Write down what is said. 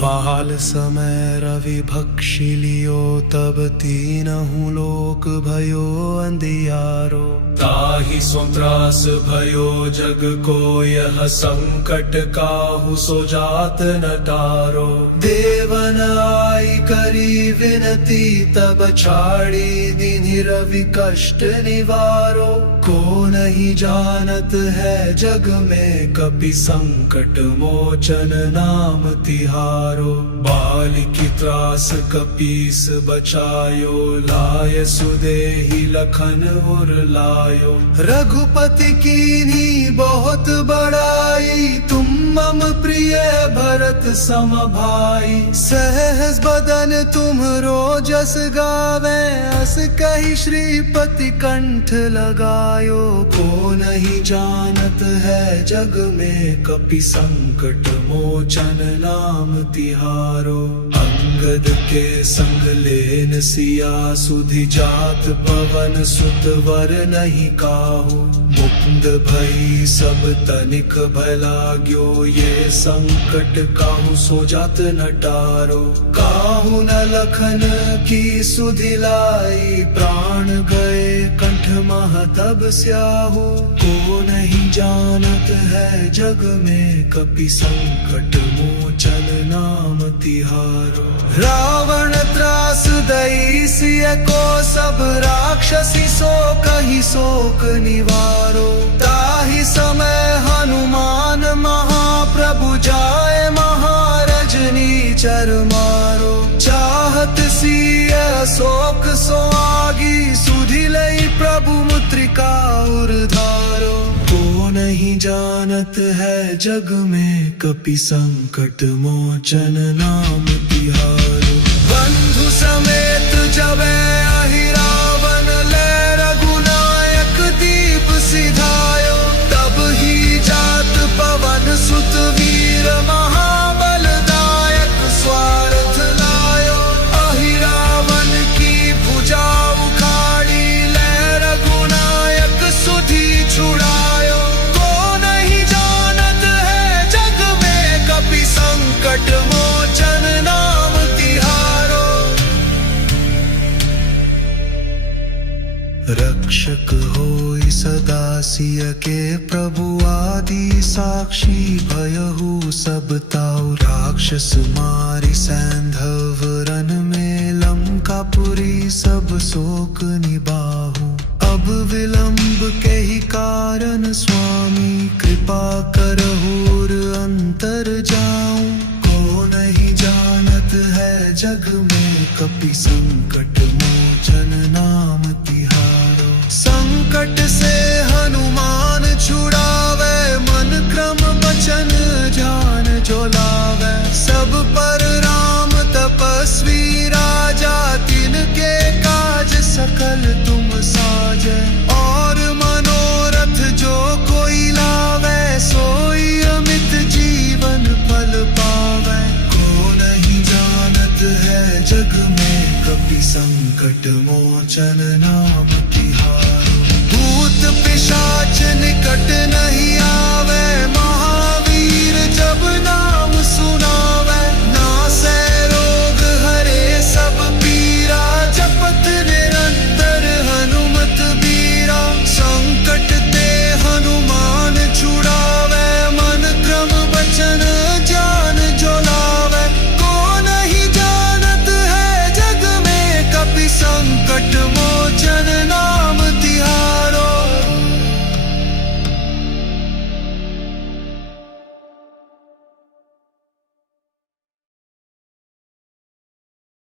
बाल समय रवि भक्षी लियो, तब तीनहु लोक भयो अंधियारो। ताहि सोत्रास भयो जग को, यह संकट काहू सो जात न टारो। देवन आई करी विनती, तब छाड़ी दीन्हि रवि कष्ट निवारो। को नहीं जानत है जग में, कपि संकट मोचन नाम तिहारो। बाल की त्रास कपीस बचायो, लाय सुदेहि लखन उर लायो। रघुपति कीन्ही बहुत बड़ाई, तुम मम प्रिय भरत सम भाई। सहस बदन तुम्हरो जस गावे, अस कहि श्रीपति कंठ लगायो। को नहीं जानत है जग में, कपि संकट मोचन नाम तिहारो। अंगद के संग लेन सिया, सुधि जात पवन सुत वर नहीं काहू। मुकुंद भई सब तनिक भय लाग्यो, ये संकट काहू सो जात न टारो। काहू न लखन की सुधि लाई, प्राण गए कंठ मह तब स्याहू। को नहीं जानत है जग में, कपि संकट मोचन नाम तिहारो। रावण त्रास दई सिय को, सब राक्षसी सो कहि शोक निवारो। ताहि समय हनुमान महाप्रभु, जाए महारजनी चर मारो। चाहत सिय शोक सो आगी, सुधि लई प्रभु मुद्रिका उर धारो। को नहीं जानत है जग में, कपि संकट मोचन नाम तिहारो। बंधु समेत जबे आहि रावण, ले रघुनायक दीप सिधायो। तब ही जात पवन सुत वीर, महाबलदायक स्वार्थ लायो। आहि रावण की भुजा उखाड़ी, ले रघुनायक सुधि छुड़ायो। को नहीं जानत है जग में, कपि संकट मोचन नाम तिहारो। रक्षक होई सदा सिय के, प्रभु आदि साक्षी भयहु सब ताऊ। राक्षस मारि सैंधव रन में, लंकापुरी सब शोक निबाहु। अब विलंब के ही कारण, स्वामी कृपा करहूर अंतर जाऊं। को नहीं जानत है जग में, कपि संकट मोचन नाम तिहारो। संकट से हनुमान छुड़ावे, मन क्रम बचन जान जो लावे। सब पर राम तपस्वी राजा, तिनके काज सकल तुम साजे। और मनोरथ जो कोई लावे, सोई अमित जीवन फल पावे। को नहीं जानत है जग में, कपि संकट मोचन नाम तिहारो। भूत पिशाच निकट नहीं आ